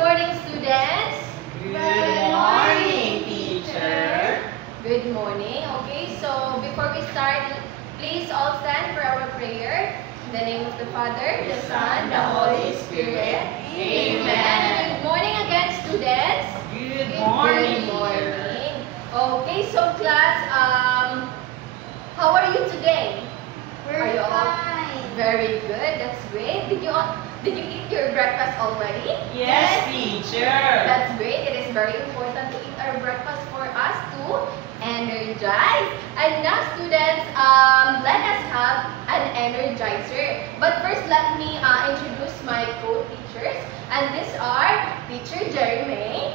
morning, students. Good morning, teacher. Good morning. Okay, so before we start, please all stand for our prayer. In the name of the Father, the Son, the Holy Spirit. Amen. Good morning again, students. Good morning. Good morning. Okay, so class, how are you today? Are you all fine. very good? That's great. Did you eat your breakfast already? Yes, teacher. That's great. It is very important to eat our breakfast for us to energize. And now, students, let us have an energizer. But first, let me introduce my co-teachers. And these are Teacher Jeremy.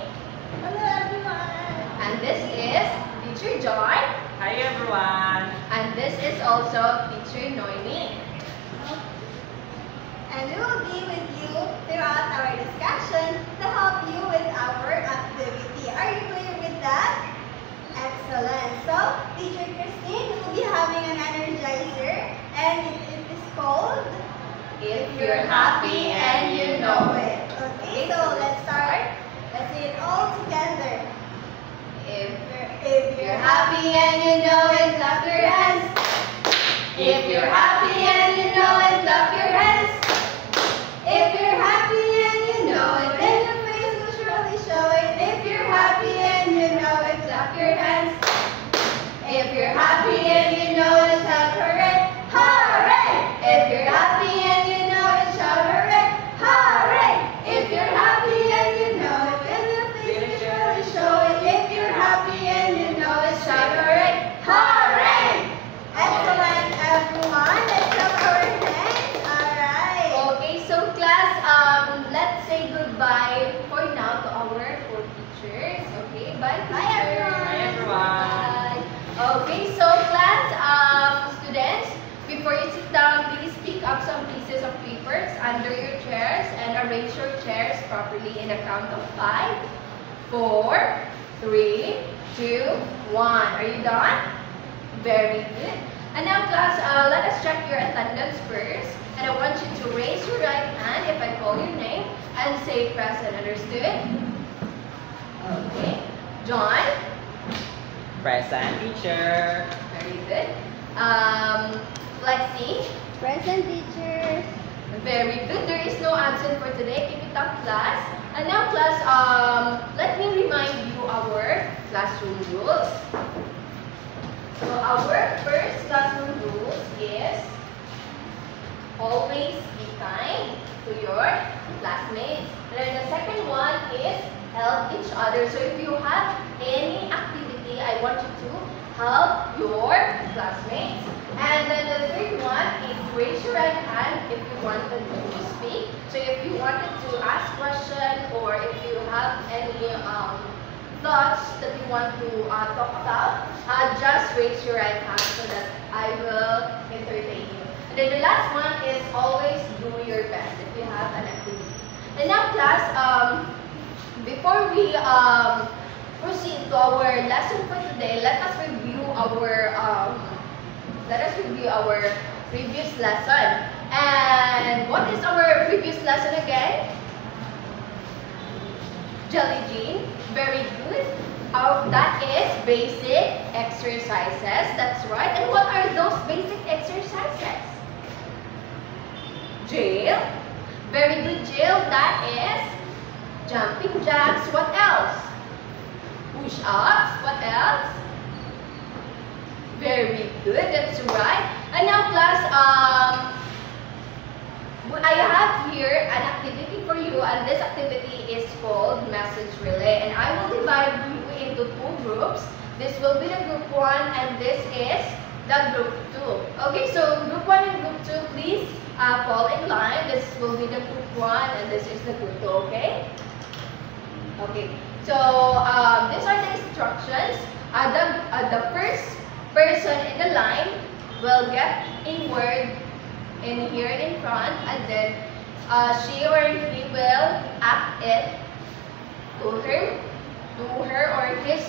Hello, everyone. And this is Teacher John. Hi, everyone. And this is also Teacher Noemi. And we will be with you throughout our discussion to help you with our activity. Are you clear with that? Excellent. So, Teacher Christine will be having an energizer, and it is called If you're happy and you know it. Okay, so let's start. Let's say it all together. If you're happy and you know it, clap your hands. If you're happy and you know it, clap your hands. If you're happy and you know it, then your face will surely show it. If you're happy and you know it, clap your hands. If you're happy and you know it, shout hooray, hooray. If you're happy and you know it, shout hooray, hooray. If you're happy and you know it, then your face will surely show it. If you're happy and you know it, shout hooray, hooray. Excellent, everyone. Let's clap our hands. All right. Okay, so class, let's say goodbye for now to our co-teachers. Okay, bye Bye, teachers. everyone. Bye, everyone. Bye. Okay, so class, students, before you sit down, please pick up some pieces of papers under your chairs and arrange your chairs properly in a count of 5, 4, 3, 2, 1. Are you done? Very good. And now class, let us check your attendance first. And I want you to raise your right hand if I call your name and say present. Understood? Okay. John? Present, teacher. Very good. Lexi? Present, teacher. Very good. There is no absent for today. Keep it up, class. And now class, let me remind you our classroom rules. So our first classroom rules is always be kind to your classmates. And then the second one is help each other. So if you have any activity, I want you to help your classmates. And then the third one is raise your right hand if you wanted to speak. So if you wanted to ask questions or if you have any thoughts that you want to talk about, just raise your right hand so that I will entertain you. And then the last one is always do your best if you have an activity. And now class, before we proceed to our lesson for today, let us review our previous lesson. And what is our previous lesson again? Jelly Jean. Very good. That is basic exercises. That's right. And what are those basic exercises? Jail. Very good, Jill. That is jumping jacks. What else? Push-ups. What else? Very good. That's right. And now, class, I have here an activity for you, and this activity is called message relay. And I will divide you into 2 groups. This will be the group 1, and this is the group 2. Okay, so group 1 and group 2, please fall in line. This will be the group 1, and this is the group 2, okay? Okay, so these are the instructions. The first person in the line will get a word in here in front, and then she or he will act it to her or his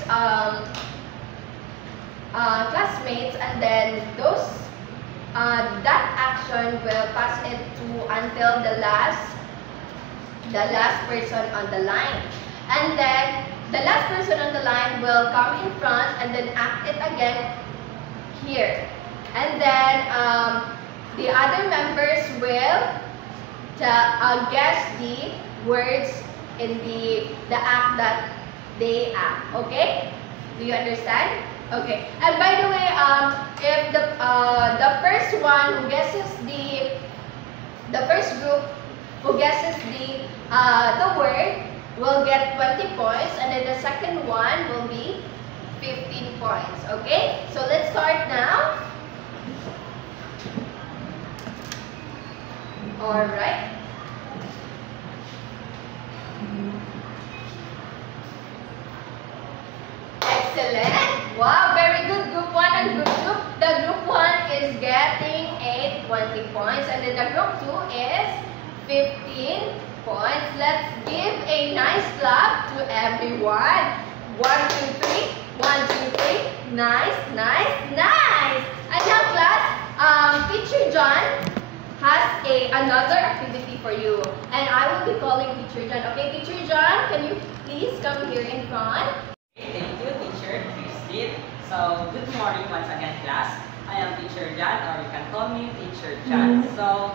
classmates, and then that action will pass it to until the last the last person on the line. And then the last person on the line will come in front and then act it again here. And then the other members will guess the words in the act that they act. Okay? Do you understand? Okay. And by the way, if the first one who guesses the first group who guesses the word will get 20 points, and then the second one will be 15 points. Okay? So let's start now. All right. Excellent. Wow, very good. Group 1 and Group 2. The Group 1 is getting 20 points, and then the Group 2 is 15 points. Let's give a nice clap to everyone. 1, 2, 3. 1, 2, 3. Nice, nice, nice. And now, class, Teacher John has another activity for you, and I will be calling Teacher John. Okay, Teacher John, can you please come here in front? Thank you, Teacher Christine. So, good morning once again, class. I am Teacher John, or you can call me Teacher John. So,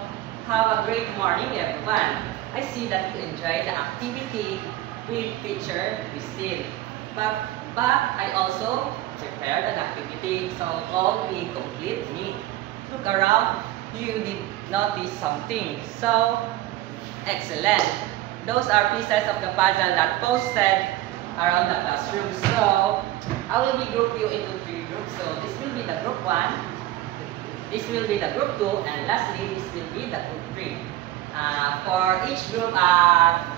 have a great morning, everyone. I see that you enjoy the activity with Teacher Christine. But I also prepared an activity, so all we complete me. Look around, you did notice something. So, excellent. Those are pieces of the puzzle that posted around the classroom. So, I will be group you into 3 groups. So, this will be the group 1, this will be the group 2, and lastly, this will be the group 3. For each group,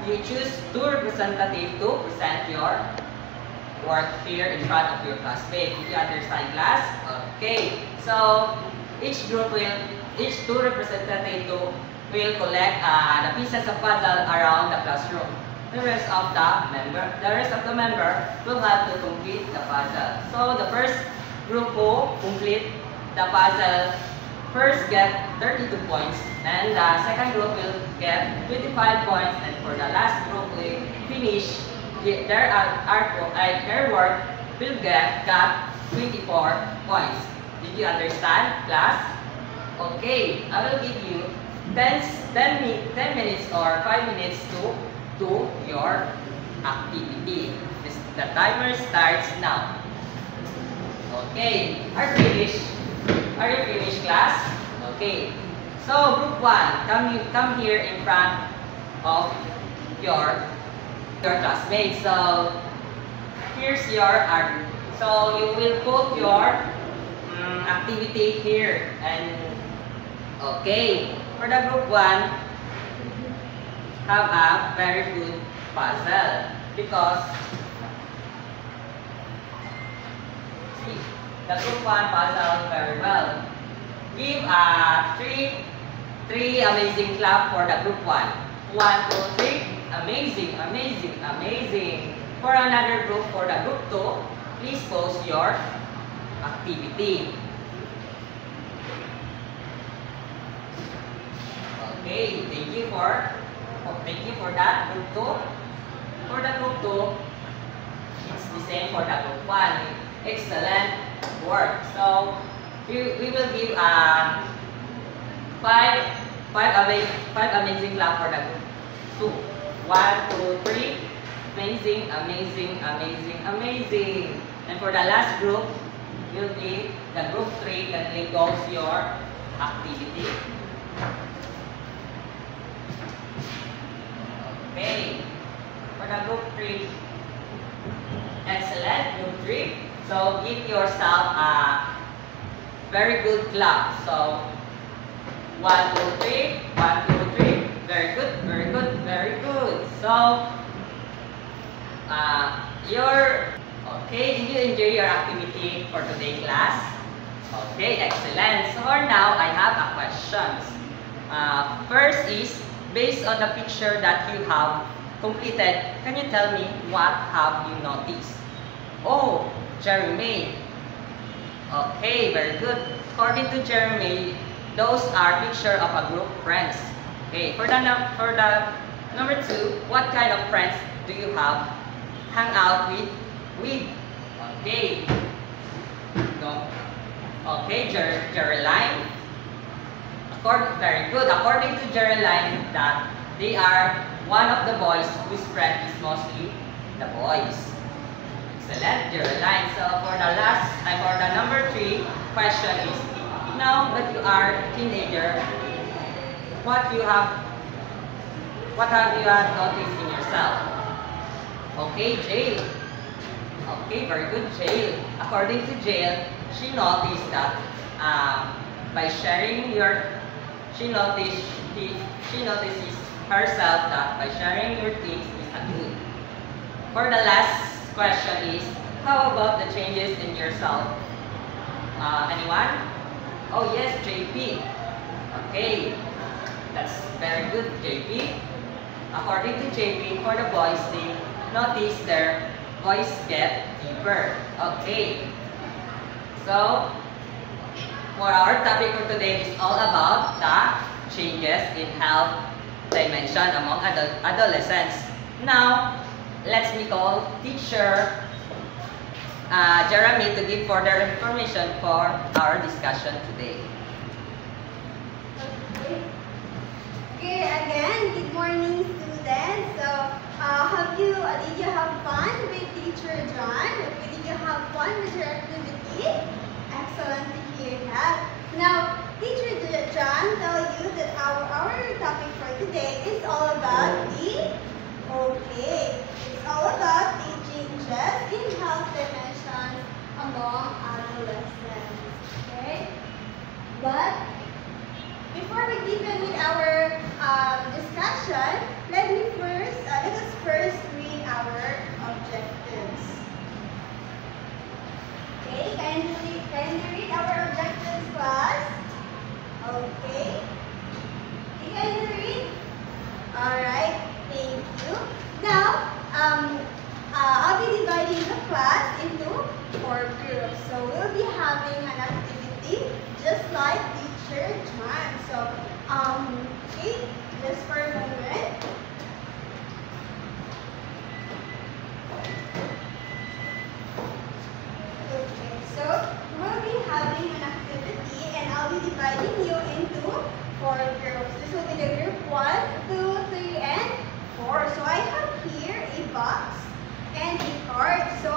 you choose 2 representatives to present your work here in front of your classmate. Did you understand, class? Okay. So, each 2 representatives will collect the pieces of puzzle around the classroom. The rest of the member will have to complete the puzzle. So the first group who complete the puzzle first get 32 points, and the second group will get 25 points, and for the last group will finish their work will got 24 points. Did you understand, class? Okay, I will give you 10 minutes or 5 minutes to do your activity. The timer starts now. Okay, are you finished, class? Okay. So group 1, come here in front of your classmates. So here's your art. So you will put your activity here, and okay, for the group 1, have a very good puzzle because see the group 1 puzzle very well. Give a three amazing clap for the group 1. 1, 2, 3. Amazing, amazing, amazing. For another group, for the group 2, please post your activity. Okay, thank you for that group 2. For the group 2, it's the same for the group 1. Excellent work. So we will give five amazing clap for the group 2. 1, 2, 3. Amazing, amazing, amazing, amazing. And for the last group, will be the group 3 that will go your activity. Okay. For the group 3, excellent, group 3. So give yourself a very good clap. So 1, 2, 3. 1, 2, 3. Very good, very good, very good. So okay, did you enjoy your activity for today, class? Okay, excellent. So for now, I have a questions. First is, based on the picture that you have completed, can you tell me what have you noticed? Oh, Jeremy. Okay, very good. According to Jeremy, those are picture of a group of friends. Okay, for the Number 2, what kind of friends do you have hang out with? Okay. No. Okay, Jereline. Very good. According to Jereline, that they are one of the boys whose friend is mostly the boys. Excellent, Jereline. So for the number 3 question is, now that you are a teenager, what have you noticed in yourself? Okay, Jail. Okay, very good, Jail. According to Jail, she noticed that by sharing she notices herself that by sharing your things is a good. For the last question is, how about the changes in yourself? Anyone? Oh yes, JP. Okay, that's very good, JP. According to JP, for the boys, they notice their voice get deeper. Okay. So, for our topic for today is all about the changes in health dimension among adolescents. Now, let's me call teacher Jeremy to give further information for our discussion today. Okay, again, good morning, students. So, did you have fun with Teacher John? Okay, did you have fun with your activity? Excellent to hear that. Now, Teacher John tell you that our topic for today is all about it's all about the changes in health dimensions among adolescents. Okay, but before we begin with our discussion, let us first read our objectives. Okay, can you read our objectives, class? Okay. Can you read? Alright, thank you. Now, I'll be dividing the class into 4 groups. So we'll be having an activity just like Teacher John. So, okay, just for a moment. Okay, so we'll be having an activity and I'll be dividing you into 4 groups. This will be the group 1, 2, 3, and 4. So I have here a box and a card. So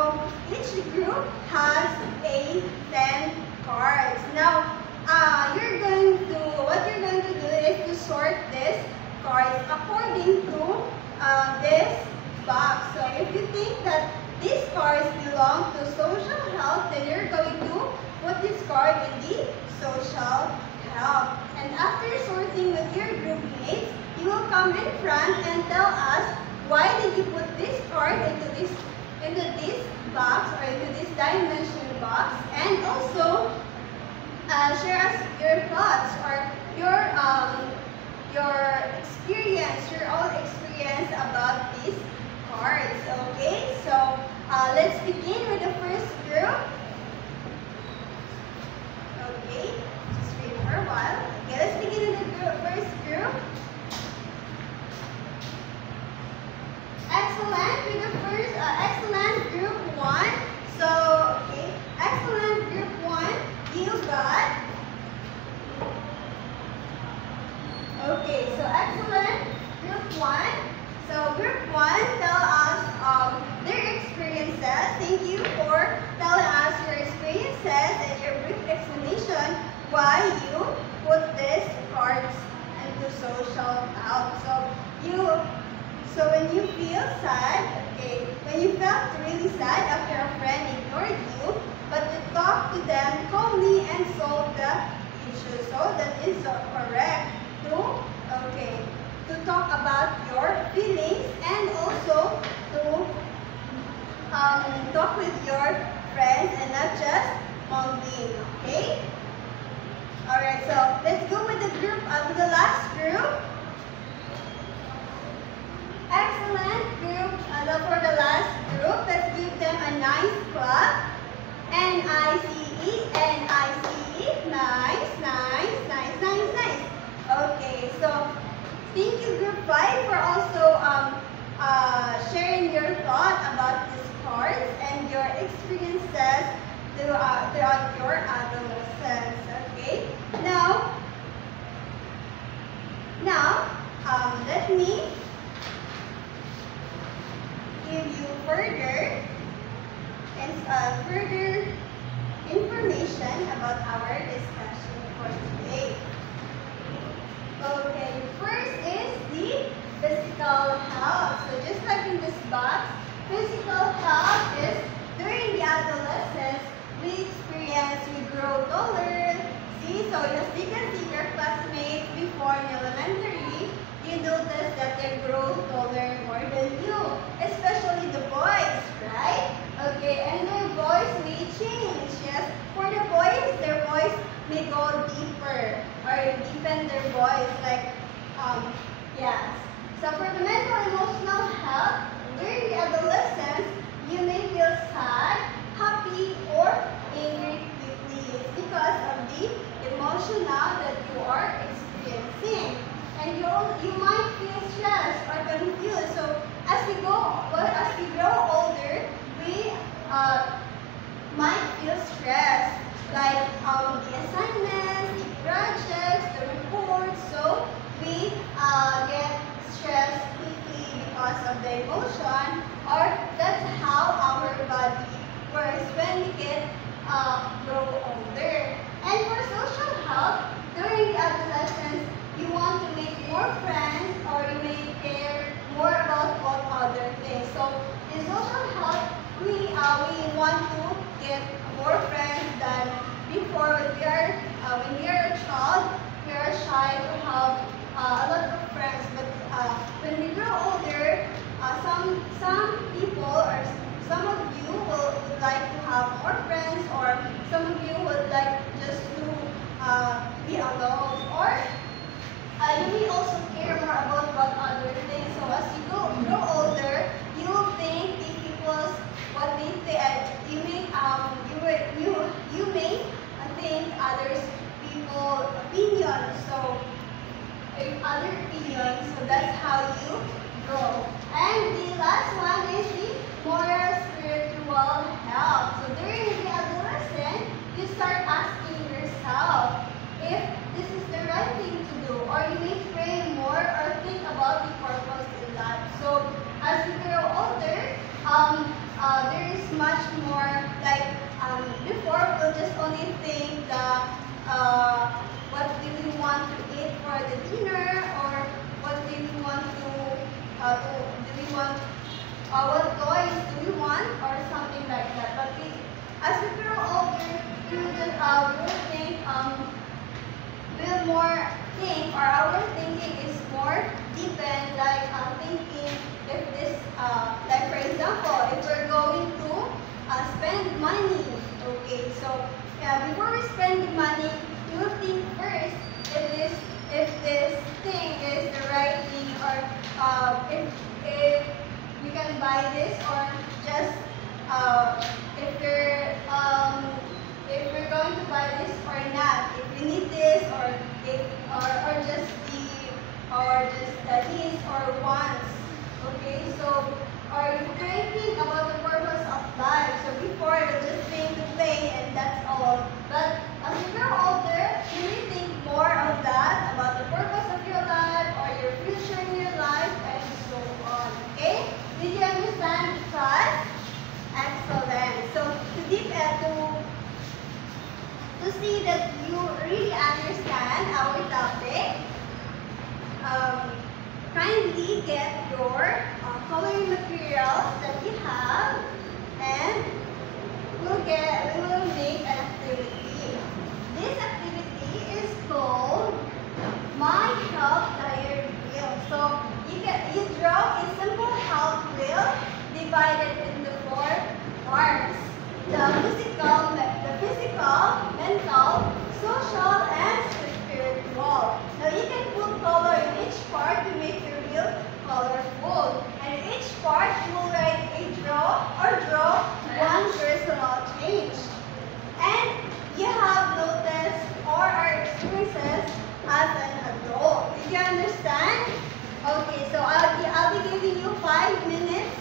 each group has a 10 cards. Now, what you're going to do is to sort these cards according to this box. So if you think that these cards belong to social health, then you're going to put this card in the social health. And after sorting with your group mates, you will come in front and tell us why did you put this card into this box or into this dimension box, and also share us your thoughts or your own experience about these cards. Okay, so let's begin with the first group. Okay, just wait for a while. Okay, let's begin with the first group. Excellent. With the first excellent group 1. So okay, excellent group 1. You got. Okay, so excellent group 1. So group 1 tell us their experiences. Thank you for telling us your experiences and your brief explanation why you put these cards into social health. So when you feel sad, okay, when you felt really sad after a friend ignored you, but you talk to them calmly and solve the issue. So that is correct to talk about your feelings and also to talk with your friends and not just mumbling, okay? Alright, so let's go with the group, to the last group. Excellent group. For the last group, let's give them a nice clap. N-I-C-E, N-I-C-E. Nice, nice, nice, nice, nice. Okay, so thank you group 5 for also experiences throughout your adolescence. Okay? Now, let me give you further information about our discussion for today. Okay, first is the physical health. So just like in this box, physical health is during the adolescence, we grow taller. See, so as you can see your classmates before in elementary, you notice that they grow taller more than you, especially the boys, right? Okay, and their voice may change. Yes, for the boys, their voice may go deeper or deepen their voice, like yes. So for the mental emotional health, during the adolescence, you may feel sad, happy, or angry quickly. It's because of the emotion now that you are experiencing. And you might feel stressed or confused. So as we grow older, we might feel stressed, like the assignments, the projects, the reports. So we get stressed quickly because of the emotion, or that's how our body works when we get grow older. And for social health, during the adolescence, you want to make more friends, or you may care more about what other things. So in social health, we want to get more friends than before. When we are a child, we are shy to have a lot of friends. But when we grow older, some people or some of you would like to have more friends, or some of you would like just to be alone, or you may also care more about what other things. So as you grow older, you will think the people's what they think. You may think others people opinions. So other opinions. So that's how you grow. And the last one is the moral spiritual health. So during the adolescence, you start asking yourself if this is the right thing to do, or you may pray more or think about the purpose in life. So as you grow older, there is much more, like before we'll just only think what do we want to eat for the dinner, or what do we want what toys do we want, or something like that. But as we grow older, we'll think or our thinking is more deepened, like thinking if this, like for example, if we're going to spend money, okay, so before we spend the money, we will think first if this thing is the right thing, or if we can buy this, or just if we're going to buy this or not, if we need this, or just the needs or wants. Okay, so or if we think about the purpose of life. So before you just think to play and that's all. But as you grow older, you may think more of that, about the purpose of your life or your future in your life, and so on. Okay? Did you understand the class? Excellent. So to see that you really understand our topic, kindly get your coloring materials that you have, and we will make an activity. This activity is called My Health Diary Wheel. So you draw a simple health wheel divided into 4 parts: the physical, mental, social, and spiritual. Now you can put color in each part to make your wheel colorful. And in each part, you will write draw one personal change. And you have noticed or are experiences as an adult. Did you understand? Okay, so I'll be giving you 5 minutes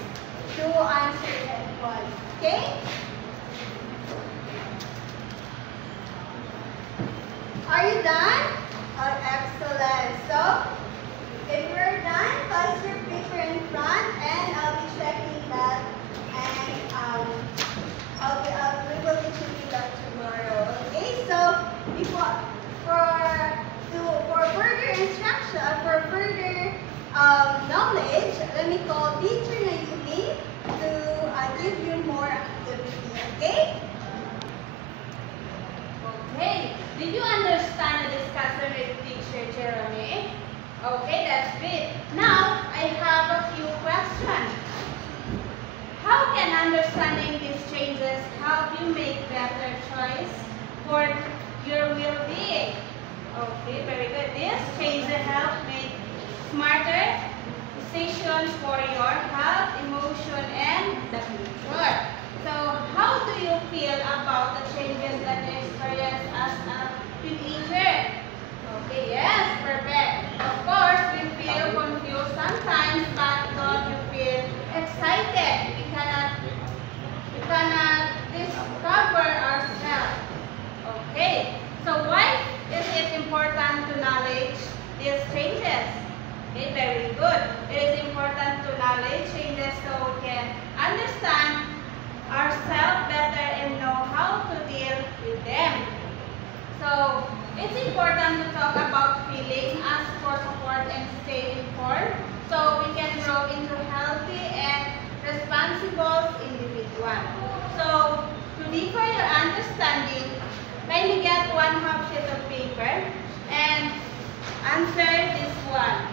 to answer that one. Okay? Okay, that's great. Now, I have a few questions. How can understanding these changes help you make better choice for your well-being? Okay, very good. These changes help make smarter decisions for your health, emotion, and the future. So, how do you feel about the changes that you experience as a teenager? Okay, yes, perfect. Of course, we feel confused sometimes, but don't you feel excited? We cannot discover ourselves. Okay, so why is it important to knowledge these changes? Okay, very good. It is important to knowledge changes so we can understand ourselves better and know how to deal with them. So, it's important to talk about feeling, ask for support, and stay informed so we can grow into healthy and responsible individual. So, to deepen your understanding, kindly get 1/2 sheet of paper and answer this one.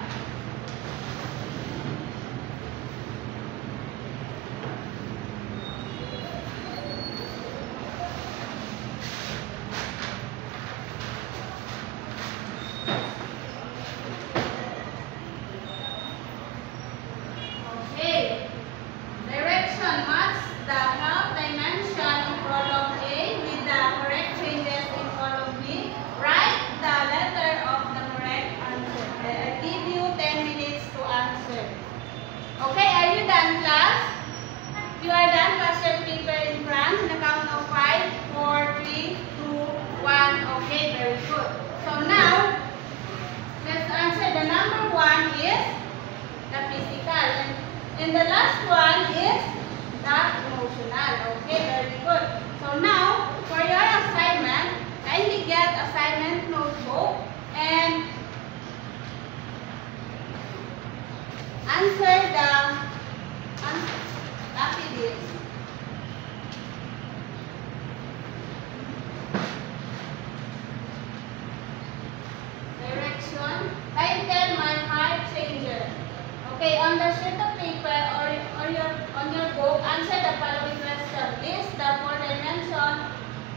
Okay. Direction match the health dimension in column A with the correct changes in column B. Write the letter of the correct answer. I'll give you 10 minutes to answer. Okay, are you done, class? You are done. Pass your paper in front. In the count of 5, 4, 3, 2, 1. Okay, very good. So now, let's answer. The number 1 is the physical. And the last one is the emotional. Okay, very good. So now, for your assignment, kindly get assignment notebook and answer the activities. Direction. Title, My Heart Changer. Okay, on the sheet of paper or on your book, answer the following question. List the 4 dimensions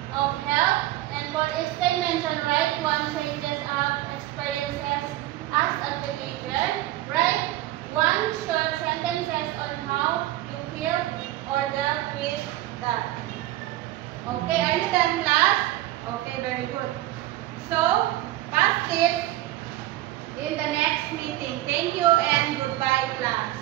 of health, and for each dimension, write 1 changes of experiences as a teenager. Write 1 short sentences on how you feel or dealt with that. Okay, are you done, class? Okay, very good. So, pass this in the next meeting. Thank you and goodbye, class.